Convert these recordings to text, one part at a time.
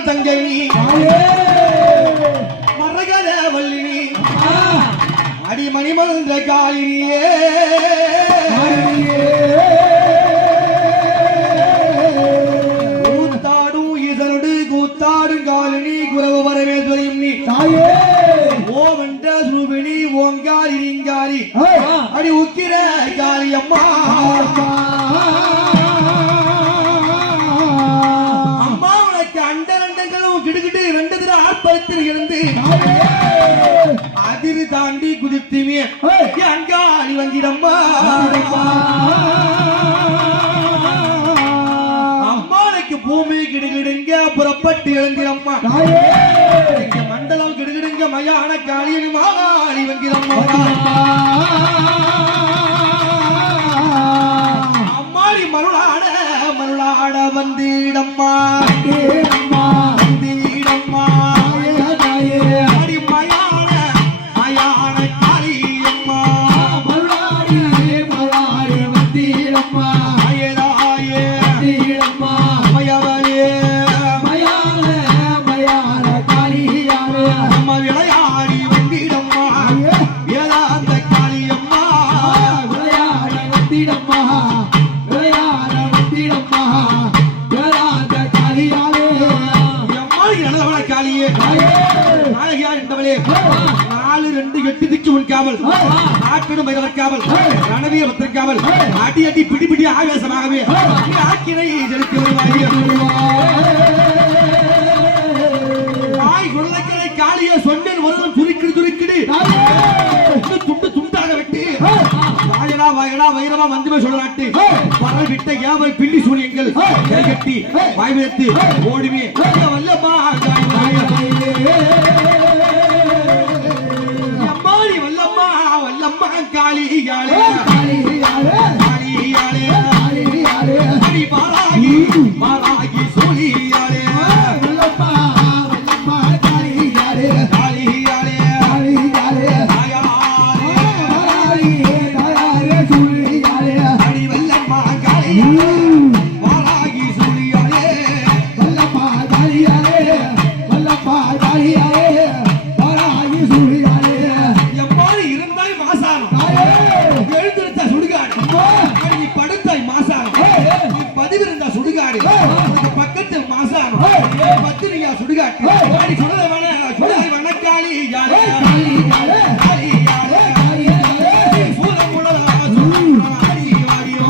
மணமகள் தங்கை நீ மரகத வள்ளி நீ அடிமணி மலர்ந்த காலினியே கூத்தாடும் இதனோடு கூத்தாடும் காலினி குறவு வரவே சொல்லியும் நீ ஓவென்ற சுபினி ஓங்காரி நீங்காரி அடி உக்கிர காளி அம்மா அம்மா உனக்கு அண்டரண்டங்களும் கிடுகிட்டு ரெண்டு தின ஆர்ப்பரித்தில் இருந்து அதிரு தாண்டி குதித்துமே அங்காளி வந்திடம்மா அம்மானுக்கு பூமி கிடுகிடுங்க புறப்பட்டு எழுந்திரம்மா மண்டலம் கிடுகிடுங்க மயான காளியின் மாகாளி வந்திடம்மா அம்மாடி மருளாட மருளாட வந்திடம்மா வந்திடம்மா அடி மயான மயான காளி அம்மா மருளாடி மருளாடி வந்திடம்மா மயலாயே வந்திடம்மா மயவலே மயான மயான காளியாவே அம்மா விளையாடி வந்திடம்மா ஏதாந்த காளி அம்மா விளையாடி வந்திடம்மா விளையாட வந்திடம்மா ஏதாந்த காளியாவே அம்மா நல்லவள காளியே நாயகியா என்றவளே 4-2-8 திக்கு உன் காவல் ஆக்கடும் பைரவர் காவல் ரணவீர பத்திர காவல் அடி அடி பிடி பிடி ஆவேசமாகவே ஆக்கினை செலுத்தி வருவாய் தாய் குழந்தைகளை காளிய சொன்னேன் வருவன் துரிக்கிடு துரிக்கிடு துண்டு துண்டாக வெட்டி வாயடா வாயடா வைரவா வந்துமே சொல்லலாட்டு பரல் விட்ட ஏவல் பில்லி சூரியங்கள் கட்டி வாய் வைத்து ஓடுமே வல்லம்மா அம்மாடி வல்லம்மா வல்லம்மா காளியாளே காளியாளே அடி மாராகி மாராகி சூழியாளே வல்லம்மா வல்லம்மா காளியாளே காளியாளே காளியாளே அடி வல்லம்மா காளியாளே மாராகி சூழியாளே வல்லம்மா காளியாளே வல்லம்மா காளியாளே மாராகி சூழியாளே எம்மாடி இருந்தாய் மாசானம் எழுந்திருந்த சுடுகாடு நீ படுத்தாய் மாசானம் நீ பதிவிருந்த சுடுகாடு பக்கத்தில் மாசானம் பத்திரியா சுடுகாடு அடி சுடலை வனக்காளி யாரே காளி யாரே சூரம் உடலா ஆடி வாடியோ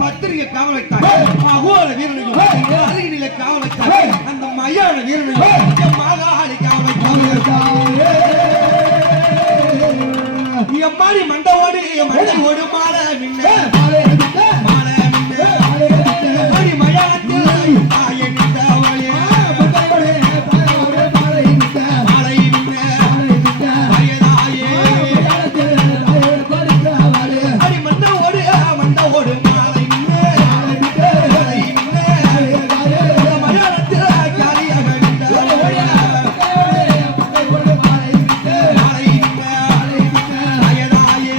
பத்திரிகை காவல் வைத்தார் அகோர வீரனையும் அருகினில காவல் வைத்தார் அந்த மயான வீரனையும் மாகாளி காவல் வைத்தார் எம்மாடி மண்டவோடு மண்டை ஓடு மாற மின்ன மாற மின்ன அடி மயானத்தில் ஆய நின்றவளே மாலை மின்ன அயதாயே அடி மண்டவோடு மண்டவோடு மாலை மின்ன மாலை மின்ன மயானத்தில் காலியாக நின்றவளே மாலை மின்ன அயதாயே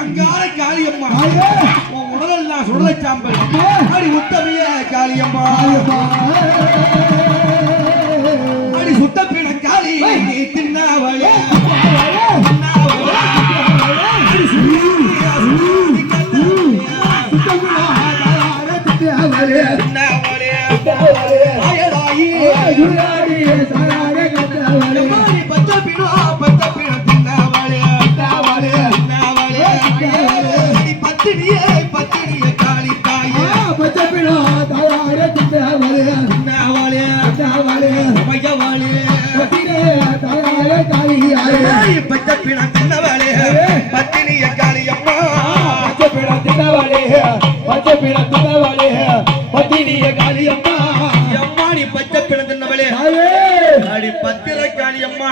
அங்கார காளியம்மா உடலெல்லாம் சுடலை சாம்பல் அடி உத்தமைய காளியம்மா அடி சுட்டப்பின காளி நீ தின்னாவளே பத்தினியே காளி தாயே பத்தினிய காளியம்மா பத்தினிய காளியம்மா பச்சை பிணந்தவளே அடி பத்திர காளியம்மா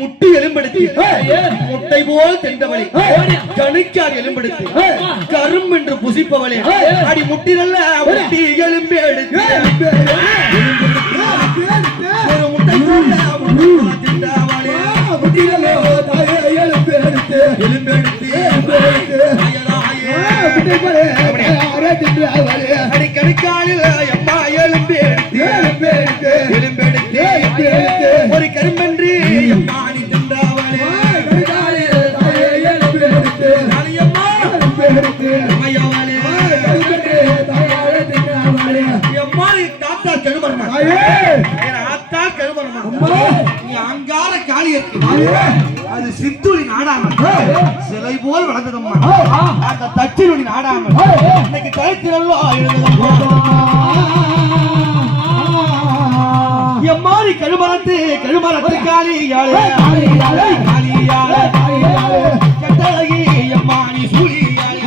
முட்டி எலும்பெடுத்து சுருக்கி முட்டை போல் தென்றவளே கணுக்கால் எலும்பெடுத்து கரும் என்று புசிப்பவளே அடி முட்டினல்ல முட்டி எலும்பு எடுத்து ஒரு முட்டை போல தின்றவளே முட்டினல்ல எலும்பு எடுத்து அடி கணுக்காலில் எம்மா எலும்பு எடுத்து ஒரு கரும்பன்றி எம்மாடி தின்றவளே அங்கார காளி இருக்கு அது சித்துளி நாடாமல் சிலை போல் வளர்ந்ததம்மா அந்த தச்சிலுடி நாடாமல் இன்னைக்கு கழுத்திலோ எம்மாரி கழுமரத்து காளியாளே கட்டழகி எம்மானி சூழியாளே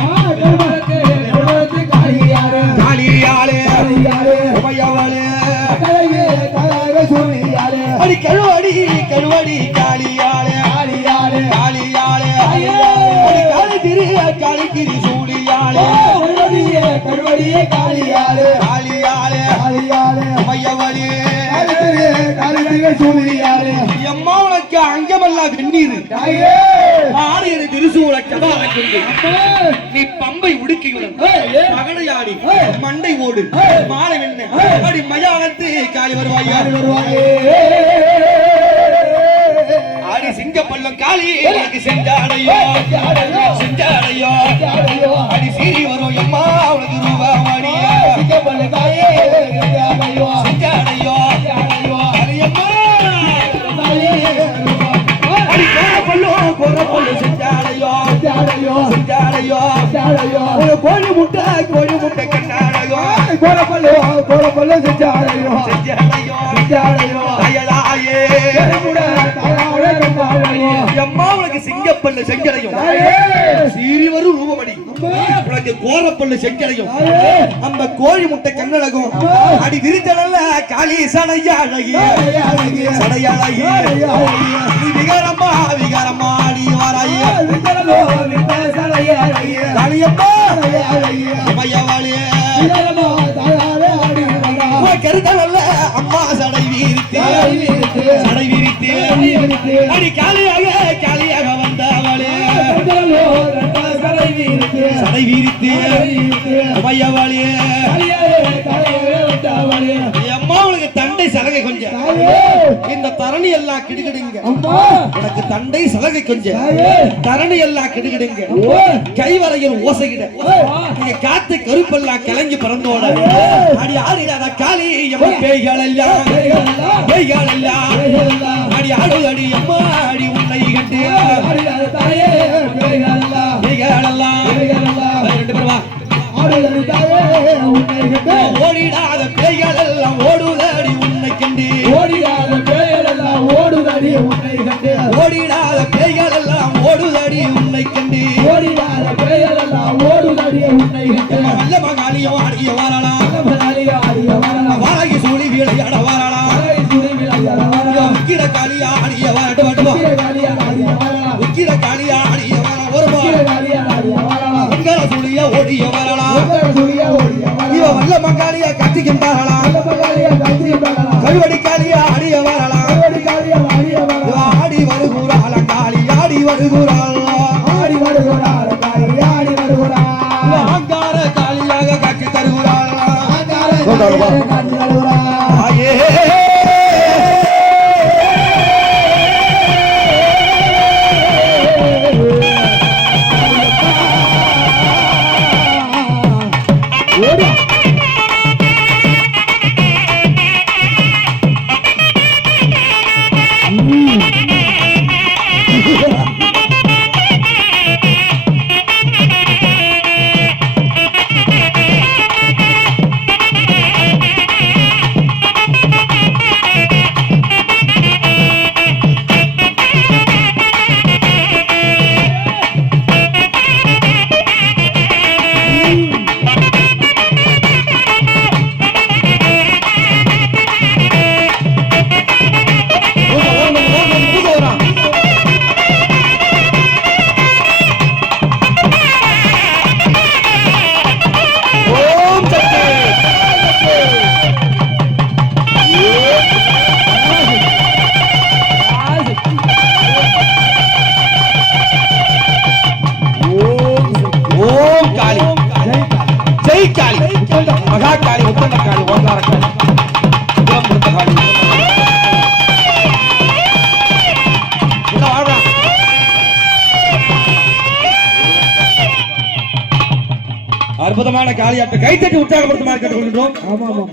அடி கழுவடி காளியாளே காளி திரு சூழியாளே கழுவடியே காளியாளே அம்மா உனக்கு அங்கமல்லா வெந்நீர் ஆடியது திருசூல நீ பம்பை உடுக்கியுடன் மகடையாடி மண்டை ஓடு மாலை என்ன அடி மயானத்து காலி வருவாயா ஆடி சிங்க பள்ளம் காளி உனக்கு செஞ்சாடையோ அடி சீரி வரும் எம்மா உனக்கு ரூபாமணியா சிங்க பள்ளம் காளி செஞ்சாடையோ கோழி முட்டை கண்ணாடையோ கோழப்பல்லு செஞ்சாடையோ அம்மா உனக்கு சிங்கப்பல்லு செஞ்சடையும் சீறி வரும் ரூபமணி உனக்கு கோரப்பல்லு செஞ்சடையும் அந்த கோழி முட்டை கண்ணழகும் அடி விரித்தடல்ல காளி சடையாழகி நீ விகாரமா அடி வாராயே கருதல்ல அம்மா சடை வீரித்து அடி காளியாக வந்தவளே சடை வீரித்து அம்மையவாளே அம்மா உனக்கு தண்டை சலகை கொஞ்சம் இந்த தரணி எல்லாம் கிடுகிடுங்க உனக்கு தண்டை சலகை கொஞ்சம் தரணி எல்லாம் கிடுகிடுங்க கைவரையில் ஓசைகிட நீங்க காத்து கருப்பெல்லாம் கிளங்கி பறந்தோட அடி ஆடிடாத காளி எம்ம பேய்கள் எல்லாம் அடி ஆடுதடி அம்மா அடி உன்னை கட்டு ரெண்டு பேருவா ஓடிடாத பேய்கள் எல்லாம் ஓடுதடி உன்னை கண்டு ஓடிடாத பேய்கள் எல்லாம் ஓடுதடி உன்னை கண்டு நல்ல மகாலியோ ஆடிய வாரலாம் வாராகி சூழி வீழையாட வாரலாம் உக்கிர காளியா ஆடிய உக்கிர காளியா ஆடிய ஒரு உங்கர சூழிய ஓடிய வரலாம் இவ வல்ல மங்காளியா கத்திக்கின்றார்களாம் கழுவடி காளியா ஆடிய வரலாம் ஆடி வருகிறாள் காளி ஆடி வருகிறாள் ஆங்கார காளியாக காட்சி தருகிறாள் மகா காளி, உத்தண்ட காளி, ஓங்கார காளி, குலமுருத்த காளி. அற்புதமான காளியாட்ட கைத்தட்டி உற்சாகப்படுத்துமாறு கேட்டுக்கொள்கின்றோம். ஆமா ஆமா